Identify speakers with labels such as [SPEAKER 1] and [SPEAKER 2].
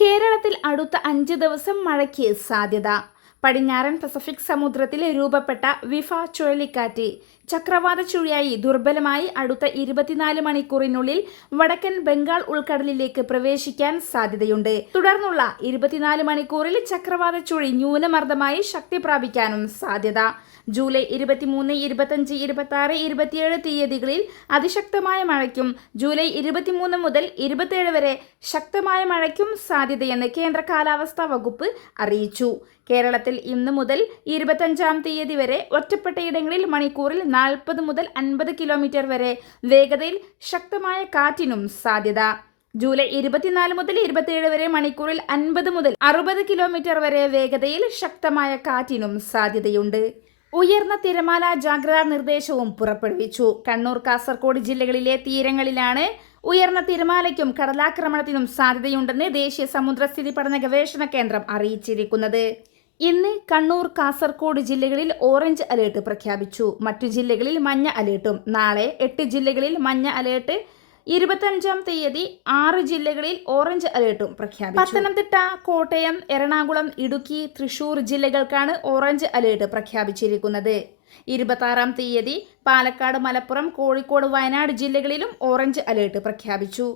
[SPEAKER 1] കേരളത്തിൽ അടുത്ത അഞ്ച് ദിവസം മഴയ്ക്ക് സാധ്യത. പടിഞ്ഞാറൻ പസഫിക് സമുദ്രത്തിൽ രൂപപ്പെട്ട വിഫ ചുഴലിക്കാറ്റ്. ചക്രവാത ചുഴിയായി ദുർബലമായി അടുത്ത ഇരുപത്തിനാല് മണിക്കൂറിനുള്ളിൽ വടക്കൻ ബംഗാൾ ഉൾക്കടലിലേക്ക് പ്രവേശിക്കാൻ സാധ്യതയുണ്ട്. തുടർന്നുള്ള ഇരുപത്തിനാല് മണിക്കൂറിൽ ചക്രവാത ചുഴി ന്യൂനമർദ്ദമായി ശക്തി പ്രാപിക്കാനും സാധ്യത. ജൂലൈ ഇരുപത്തിമൂന്ന് ഇരുപത്തഞ്ച് ഇരുപത്തി ആറ് ഇരുപത്തിയേഴ് തീയതികളിൽ അതിശക്തമായ മഴയ്ക്കും ജൂലൈ ഇരുപത്തിമൂന്ന് മുതൽ ഇരുപത്തിയേഴ് വരെ ശക്തമായ മഴയ്ക്കും സാധ്യതയെന്ന് കേന്ദ്ര കാലാവസ്ഥാ വകുപ്പ് അറിയിച്ചു. കേരളത്തിൽ ഇന്ന് മുതൽ ഇരുപത്തഞ്ചാം തീയതി വരെ ഒറ്റപ്പെട്ടയിടങ്ങളിൽ മണിക്കൂറിൽ നാൽപ്പത് മുതൽ അൻപത് കിലോമീറ്റർ വരെ വേഗതയിൽ ശക്തമായ കാറ്റിനും സാധ്യത. ജൂലൈ ഇരുപത്തിനാല് മുതൽ ഇരുപത്തിയേഴ് വരെ മണിക്കൂറിൽ അൻപത് മുതൽ അറുപത് കിലോമീറ്റർ വരെ വേഗതയിൽ ശക്തമായ കാറ്റിനും സാധ്യതയുണ്ട്. ഉയർന്ന തിരമാല ജാഗ്രതാ നിർദ്ദേശവും പുറപ്പെടുവിച്ചു. കണ്ണൂർ കാസർഗോഡ് ജില്ലകളിലെ തീരങ്ങളിലാണ് ഉയർന്ന തിരമാലയ്ക്കും കടലാക്രമണത്തിനും സാധ്യതയുണ്ടെന്ന് ദേശീയ സമുദ്രസ്ഥിതി പഠന ഗവേഷണ കേന്ദ്രം അറിയിച്ചിരിക്കുന്നത്. ഇന്ന് കണ്ണൂർ കാസർഗോഡ് ജില്ലകളിൽ ഓറഞ്ച് അലേർട്ട് പ്രഖ്യാപിച്ചു. മറ്റു ജില്ലകളിൽ മഞ്ഞ അലേർട്ടും. നാളെ എട്ട് ജില്ലകളിൽ മഞ്ഞ അലേർട്ട്. ഇരുപത്തഞ്ചാം തീയതി ആറ് ജില്ലകളിൽ ഓറഞ്ച് അലേർട്ടും പ്രഖ്യാപിച്ചു. പത്തനംതിട്ട കോട്ടയം എറണാകുളം ഇടുക്കി തൃശൂർ ജില്ലകൾക്കാണ് ഓറഞ്ച് അലേർട്ട് പ്രഖ്യാപിച്ചിരിക്കുന്നത്. ഇരുപത്താറാം തീയതി പാലക്കാട് മലപ്പുറം കോഴിക്കോട് വയനാട് ജില്ലകളിലും ഓറഞ്ച് അലേർട്ട് പ്രഖ്യാപിച്ചു.